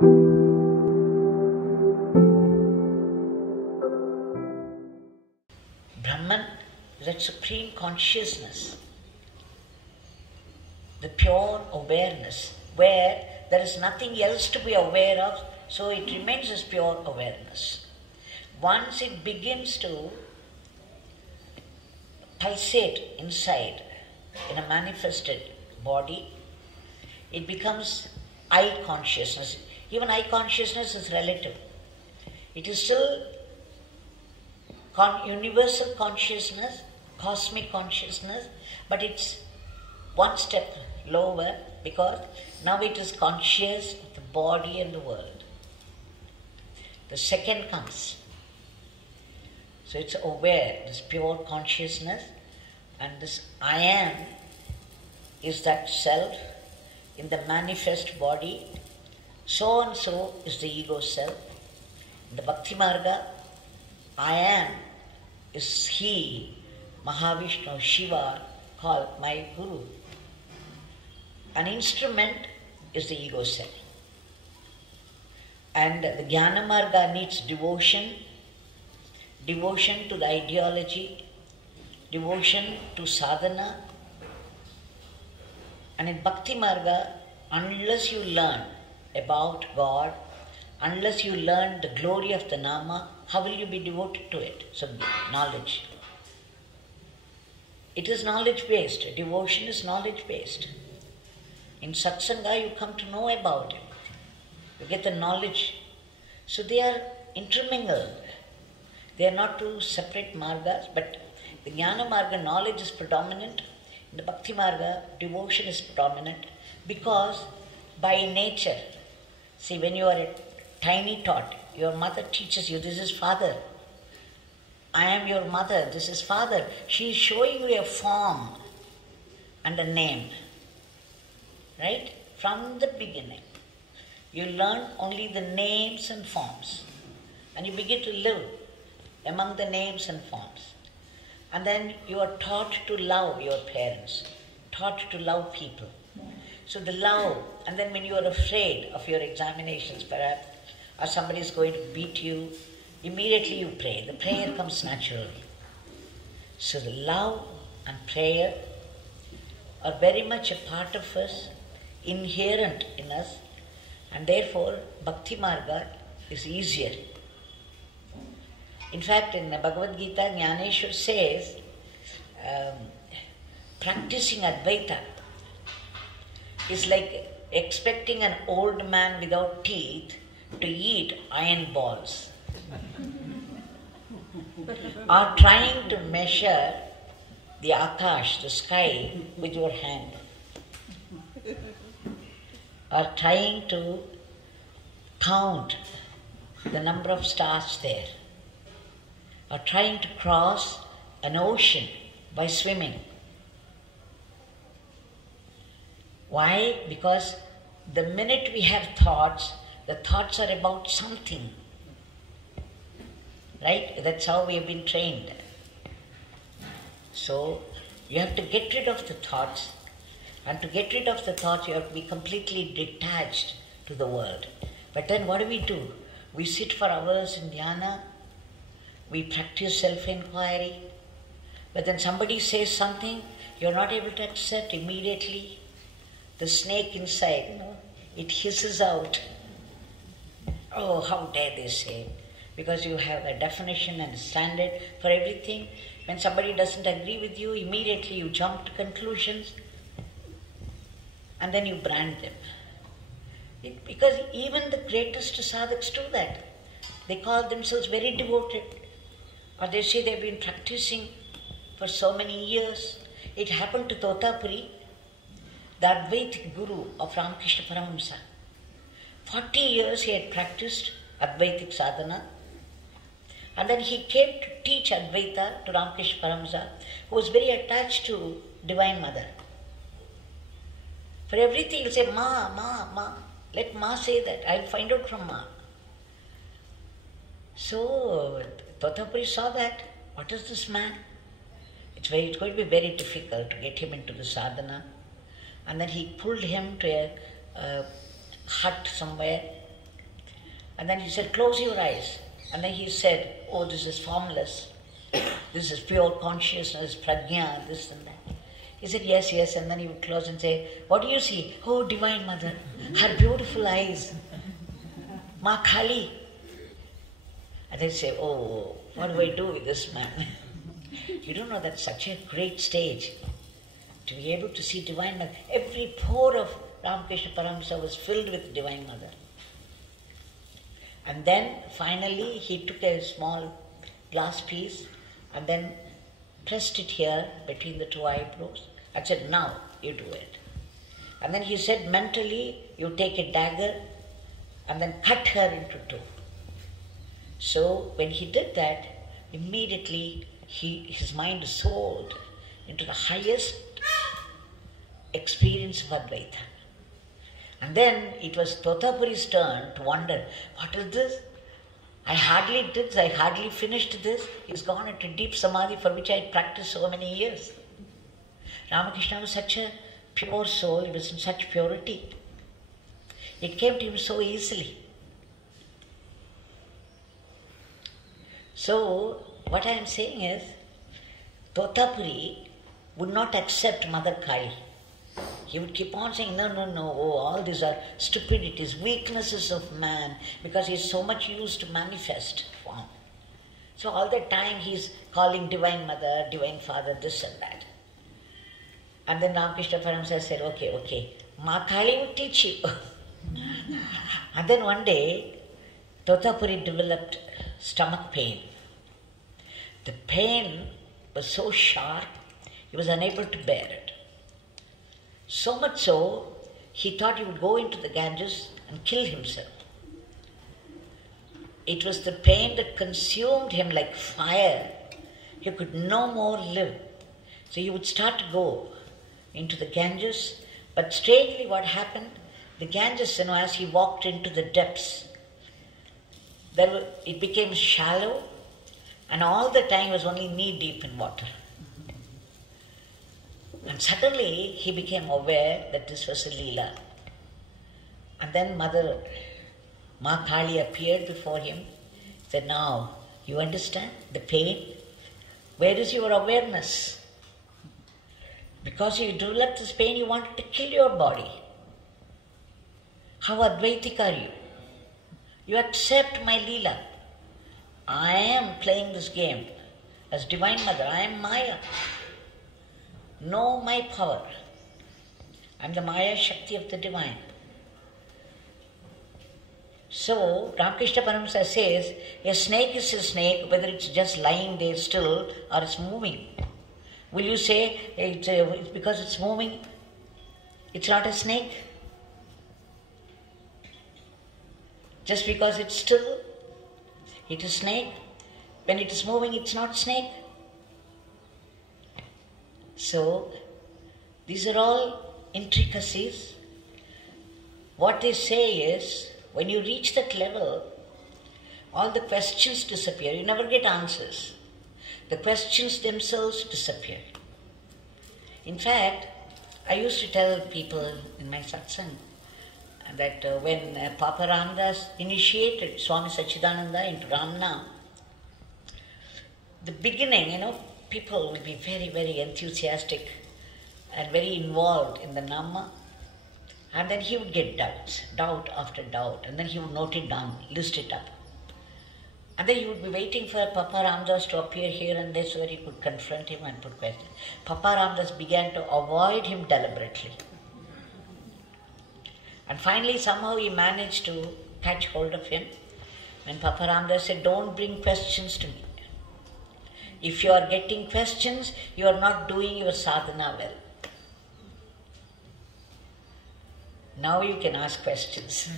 Brahman is that supreme consciousness, the pure awareness, where there is nothing else to be aware of, so it remains as pure awareness. Once it begins to pulsate inside in a manifested body, it becomes I consciousness. Even I consciousness is relative. It is still universal consciousness, cosmic consciousness, but it's one step lower because now it is conscious of the body and the world. The second comes. So it's aware, this pure consciousness, and this I am is that self in the manifest body. So and so is the ego self. In the Bhakti Marga, I am is he, Mahavishnu, Shiva, called my Guru. An instrument is the ego self. And the Gyana Marga needs devotion, devotion to the ideology, devotion to sadhana. And in Bhakti Marga, unless you learn about God, unless you learn the glory of the Nama, how will you be devoted to it? So, knowledge. It is knowledge-based. Devotion is knowledge-based. In Satsanga, you come to know about it. You get the knowledge. So they are intermingled. They are not two separate margas, but the Gyana Marga, knowledge is predominant. In the Bhakti Marga, devotion is predominant because by nature, see, when you are a tiny tot, your mother teaches you, this is father. I am your mother, this is father. She is showing you a form and a name. Right? From the beginning. You learn only the names and forms. And you begin to live among the names and forms. And then you are taught to love your parents, taught to love people. So the love, and then when you are afraid of your examinations perhaps, or somebody is going to beat you, immediately you pray. The prayer comes naturally. So the love and prayer are very much a part of us, inherent in us, and therefore Bhakti Marga is easier. In fact, in the Bhagavad Gita, Jnaneshwar says, practicing Advaita is like expecting an old man without teeth to eat iron balls. Or trying to measure the Akash, the sky, with your hand. Or trying to count the number of stars there. Or trying to cross an ocean by swimming. Why? Because the minute we have thoughts, the thoughts are about something. Right? That's how we have been trained. So, you have to get rid of the thoughts. And to get rid of the thoughts, you have to be completely detached to the world. But then what do? We sit for hours in dhyana. We practice self-inquiry. But then somebody says something, you're not able to accept immediately. The snake inside, it hisses out. Oh, how dare they say? Because you have a definition and a standard for everything. When somebody doesn't agree with you, immediately you jump to conclusions and then you brand them. Because even the greatest sadhaks do that. They call themselves very devoted. Or they say they've been practicing for so many years. It happened to Totapuri, the Advaitic Guru of Ramakrishna Paramahamsa. 40 years he had practiced Advaitic sadhana. And then he came to teach Advaita to Ramakrishna Paramahamsa, who was very attached to Divine Mother. For everything he'll say, Ma, Ma, Ma. Let Ma say that. I'll find out from Ma. So Totapuri saw that. What is this man? It's going to be very difficult to get him into the sadhana. And then he pulled him to a hut somewhere And then he said, close your eyes. And then he said, oh, this is formless. This is pure consciousness, prajna, this and that. He said, yes, yes. And then he would close and say, what do you see? Oh, Divine Mother, her beautiful eyes. Ma Kali. And they say, oh, what do I do with this man? You don't know that's such a great stage to be able to see Divine Mother. Every pore of Ramakrishna Paramahamsa was filled with Divine Mother. And then finally he took a small glass piece and then pressed it here between the two eyebrows and said, now you do it. And then he said, mentally, you take a dagger and then cut her into two. So when he did that, immediately his mind soared into the highest experience of Advaita. And then it was Totapuri's turn to wonder, what is this? I hardly finished this. He's gone into deep samadhi for which I had practiced so many years. Ramakrishna was such a pure soul, he was in such purity. It came to him so easily. So, what I am saying is, Totapuri would not accept Mother Kali. He would keep on saying, no, oh, all these are stupidities, weaknesses of man, because he is so much used to manifest form. So all the time he is calling Divine Mother, Divine Father, this and that. And then Ramakrishna Paramahamsa said, okay, Ma Kali would teach you. And then one day, Totapuri developed stomach pain. The pain was so sharp, he was unable to bear it. So much so, he thought he would go into the Ganges and kill himself. It was the pain that consumed him like fire. He could no more live. So he would start to go into the Ganges. But strangely what happened, the Ganges, as he walked into the depths, it became shallow, and all the time he was only knee deep in water. And suddenly he became aware that this was a Leela. And then Ma Kali appeared before him, said, now, you understand the pain? Where is your awareness? Because you developed this pain, you wanted to kill your body. How Advaitic are you? You accept my Leela. I am playing this game as Divine Mother. I am Maya. Know my power. I am the Maya Shakti of the Divine. So, Ramakrishna Paramahamsa says, a snake is a snake, whether it's just lying there still or it's moving. Will you say, it's because it's moving, it's not a snake? Just because it's still, it is snake. When it is moving, it's not snake. So, these are all intricacies. What they say is, when you reach that level, all the questions disappear. You never get answers. The questions themselves disappear. In fact, I used to tell people in my Satsang that when Papa Ramdas initiated Swami Sachidananda into Ramnam, the beginning, people will be very, very enthusiastic and very involved in the Nama. And then he would get doubts, doubt after doubt, and then he would note it down, list it up. And then he would be waiting for Papa Ramdas to appear here and there so that he could confront him and put questions. Papa Ramdas began to avoid him deliberately. And finally, somehow he managed to catch hold of him. And Papa Ramdas said, don't bring questions to me. If you are getting questions, you are not doing your sadhana well. Now you can ask questions.